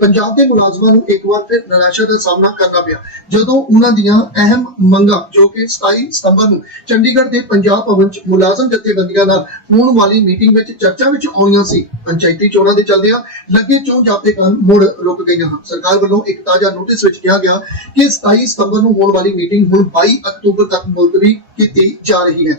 ਪੰਜਾਬ ਦੇ ਮੁਲਾਜ਼ਮਾਂ ਨੂੰ ਇੱਕ ਵਾਰ ਫਿਰ ਨਿਰਾਸ਼ਾ ਦਾ ਸਾਹਮਣਾ ਕਰਨਾ ਪਿਆ। ਜਦੋਂ ਉਹਨਾਂ ਦੀਆਂ ਅਹਿਮ ਮੰਗਾਂ, ਜੋ ਕਿ 27 ਸਤੰਬਰ ਨੂੰ ਚੰਡੀਗੜ੍ਹ ਦੇ ਪੰਜਾਬ ਭਵਨ 'ਚ ਮੁਲਾਜ਼ਮ ਜਥੇਬੰਦੀਆਂ ਨਾਲ ਹੋਣ ਵਾਲੀ ਮੀਟਿੰਗ ਵਿੱਚ ਚਰਚਾ ਵਿੱਚ ਆਉਣੀਆਂ ਸੀ, ਪੰਚਾਇਤੀ ਚੋਣਾਂ ਦੇ ਚੱਲਦਿਆਂ ਲੱਗੇ ਚੋਣ ਜਾਬਤੇ ਕਾਰਨ ਮੁੜ ਰੁਕ ਗਈਆਂ ਹਨ। ਸਰਕਾਰ ਵੱਲੋਂ ਇੱਕ ਤਾਜ਼ਾ ਨੋਟਿਸ ਵਿੱਚ ਕਿਹਾ ਗਿਆ ਕਿ 27 ਸਤੰਬਰ ਨੂੰ ਹੋਣ ਵਾਲੀ ਮੀਟਿੰਗ ਹੁਣ 22 ਅਕਤੂਬਰ ਤੱਕ ਮੁਲਤਵੀ ਕੀਤੀ ਜਾ ਰਹੀ ਹੈ।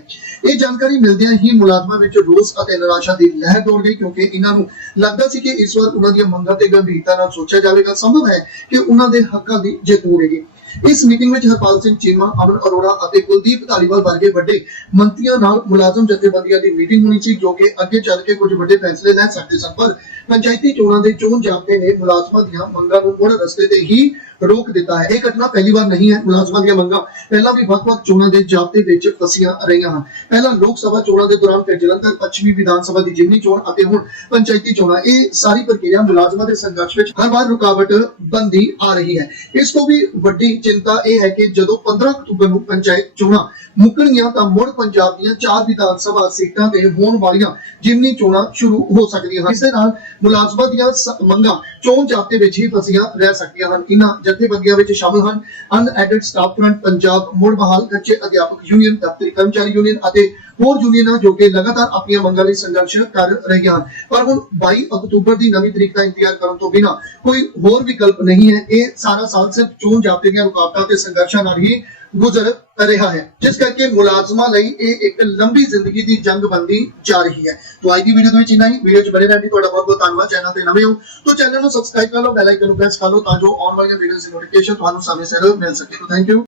ਇਹ ਜਾਣਕਾਰੀ ਮਿਲਦਿਆਂ ਹੀ ਮੁਲਾਜ਼ਮਾਂ ਵਿੱਚ ਰੋਸ ਅਤੇ ਨਿਰਾਸ਼ਾ ਦੀ ਲਹਿਰ ਦੌੜ ਗਈ ਕਿਉਂਕਿ ਇਹਨਾਂ ਨੂੰ ਲੱਗਦਾ ਸੀ ਕਿ ਇਸ ਵਾਰ ਉਹਨਾਂ ਦੀਆਂ ਮੰਗਾਂ ਤੇ ਗੰਭੀਰਤਾ ਨਾਲ ਸੋਚਿਆ ਜਾਵੇਗਾ। ਸੰਭਵ ਹੈ ਕਿ ਉਹਨਾਂ ਦੇ ਹੱਕਾਂ ਦੀ ਜਿੱਤ ਹੋਵੇਗੀ। ਇਸ ਮੀਟਿੰਗ ਵਿੱਚ ਹਰਪਾਲ ਸਿੰਘ ਚੀਮਾ, ਅਮਨ ਅਰੋੜਾ ਅਤੇ ਕੁਲਦੀਪ ਧਾਲੀਵਾਲ ਵਰਗੇ ਵੱਡੇ ਮੰਤਰੀਆਂ ਨਾਲ ਮੁਲਾਜ਼ਮ ਜਥੇਬੰਦੀਆਂ ਦੀ ਮੀਟਿੰਗ ਹੋਣੀ ਸੀ, ਜੋ ਕਿ ਅੱਗੇ ਚੱਲ ਕੇ ਕੁਝ ਵੱਡੇ ਫੈਸਲੇ ਲੈ ਸਕਦੇ ਸਨ। ਪਰ ਪੰਚਾਇਤੀ ਚੋਣਾਂ ਦੇ ਚੋਣ ਜਾਬਤੇ ਨੇ ਮੁਲਾਜ਼ਮਾਂ ਦੀਆਂ ਮੰਗਾਂ ਨੂੰ ਮੁੜ ਰਸਤੇ ਤੇ ਹੀ ਰੋਕ ਦਿੱਤਾ ਹੈ। ਇਹ ਘਟਨਾ ਪਹਿਲੀ ਵਾਰ ਨਹੀਂ ਹੈ। ਮੁਲਾਜ਼ਮਾਂ ਦੀਆਂ ਮੰਗਾਂ ਪਹਿਲਾਂ ਵੀ ਵੱਖ-ਵੱਖ ਚੋਣਾਂ ਦੇ ਜਾਬਤੇ ਵਿੱਚ ਫਸੀਆਂ ਰਹੀਆਂ ਹਨ। ਪਹਿਲਾਂ ਲੋਕ ਸਭਾ ਚੋਣਾਂ ਦੇ ਦੌਰਾਨ ਫਿਰ ਜਲੰਧਰ, ਪੱਛਮੀ ਵਿਧਾਨ ਸਭਾ ਦੀ ਜਿਮਨੀ ਚੋਣ ਅਤੇ ਹੁਣ ਪੰਚਾਇਤੀ ਚੋਣਾਂ, ਇਹ ਸਾਰੀ ਪ੍ਰਕਿਰਿਆ ਮੁਲਾਜ਼ਮਾਂ ਦੇ ਸੰਘਰਸ਼ ਵਿੱਚ ਹਰ ਵਾਰ ਰੁਕਾਵਟ ਬੰਦੀ ਆ ਰਹੀ ਹੈ। ਇਸ ਤੋਂ ਵੀ ਵੱਡੀ ਚਿੰਤਾ ਇਹ ਹੈ ਕਿ ਜਦੋਂ 15 ਅਕਤੂਬਰ ਨੂੰ ਪੰਚਾਇਤ ਚੋਣਾਂ ਮੁੱਕਣਗੀਆਂ ਤਾਂ ਮੁੜ ਪੰਜਾਬ ਦੀਆਂ ਚਾਰ ਵਿਧਾਨ ਸਭਾ ਸੀਟਾਂ ਤੇ ਹੋਣ ਵਾਲੀਆਂ ਜਿਮਨੀ ਚੋਣਾਂ ਸ਼ੁਰੂ ਹੋ ਸਕਦੀਆਂ ਹਨ। ਇਸ ਦੇ ਨਾਲ ਮੁਲਾਜ਼ਮਾਂ ਦੀਆਂ ਮੰਗਾਂ ਚੋਣ ਜਾਬਤੇ ਵਿੱਚ ਹੀ ਫਸੀਆਂ ਰਹਿ ਸਕਦੀਆਂ ਹਨ। ਇਹਨਾਂ ਜਥੇਬੰਦੀਆਂ ਵਿੱਚ ਸ਼ਾਮਲ ਹਨ ਅਨਐਡਡ ਸਟਾਫ ਫਰੰਟ, ਪੰਜਾਬ ਮੁੜ ਬਹਾਲ ਕੱਚੇ ਅਧਿਆਪਕ ਯੂਨੀਅਨ, ਦਫ਼ਤਰੀ ਕਰਮਚਾਰੀ ਯੂਨੀਅਨ ਅਤੇ ਹੋਰ ਯੂਨੀਅਨਾਂ ਜੋ ਕਿ ਲਗਾਤਾਰ ਆਪਣੀਆਂ ਮੰਗਾਂ ਲਈ ਸੰਘਰਸ਼ ਕਰ ਰਹੀਆਂ ਹਨ। ਪਰ ਹੁਣ 22 ਅਕਤੂਬਰ ਦੀ ਨਵੀਂ ਤਰੀਕ ਦਾ ਇੰਤਜ਼ਾਰ ਕਰਨ ਤੋਂ ਬਿਨਾਂ ਕੋਈ ਹੋਰ ਵਿਕਲਪ ਨਹੀਂ ਹੈ। ਇਹ ਸਾਰਾ ਸਾਲ ਸਿਰਫ ਚੋਣ ਜਾਬਤੇ ਦੀਆਂ ਰੁਕਾਵਟਾਂ ਤੇ ਸੰਘਰਸ਼ਾਂ ਨਾਲ ਹੀ ਗੁਜ਼ਰ ਰਿਹਾ ਹੈ। ਜਿਸ ਕਰਕੇ ਮੁਲਾਜ਼ਮਾਂ ਲਈ ਇਹ ਇੱਕ ਲੰਬੀ ਜ਼ਿੰਦਗੀ ਦੀ ਜੰਗ ਬੰਦੀ ਜਾ ਰਹੀ ਹੈ। ਤੋਂ ਅੱਜ ਦੀ ਵੀਡੀਓ ਦੇ ਵਿੱਚ ਇੰਨਾ ਹੀ। ਵੀਡੀਓ 'ਚ ਬਣੇ ਰਹਿਣ ਲਈ ਤੁਹਾਡਾ ਬਹੁਤ ਬਹੁਤ ਧੰਨਵਾਦ। ਚੈਨਲ ਤੇ ਨਵੇਂ ਹੋ ਤਾਂ ਚੈਨਲ ਨੂੰ ਸਬਸਕ੍ਰਾਈਬ ਕਰ ਲਓ, ਬੈਲ ਆਈਕਨ ਨੂੰ ਪ੍ਰੈਸ ਕਰ ਲਓ ਤਾਂ ਜੋ ਆਉਣ ਵਾਲੀਆਂ ਵੀਡੀਓਜ਼ ਦੀ ਨੋਟੀਫਿਕੇਸ਼ਨ ਤੁਹਾਨੂੰ ਸਮੇਂ ਸਿਰ ਮਿਲ ਸਕੇ। ਤਾਂ ਥੈਂਕ ਯੂ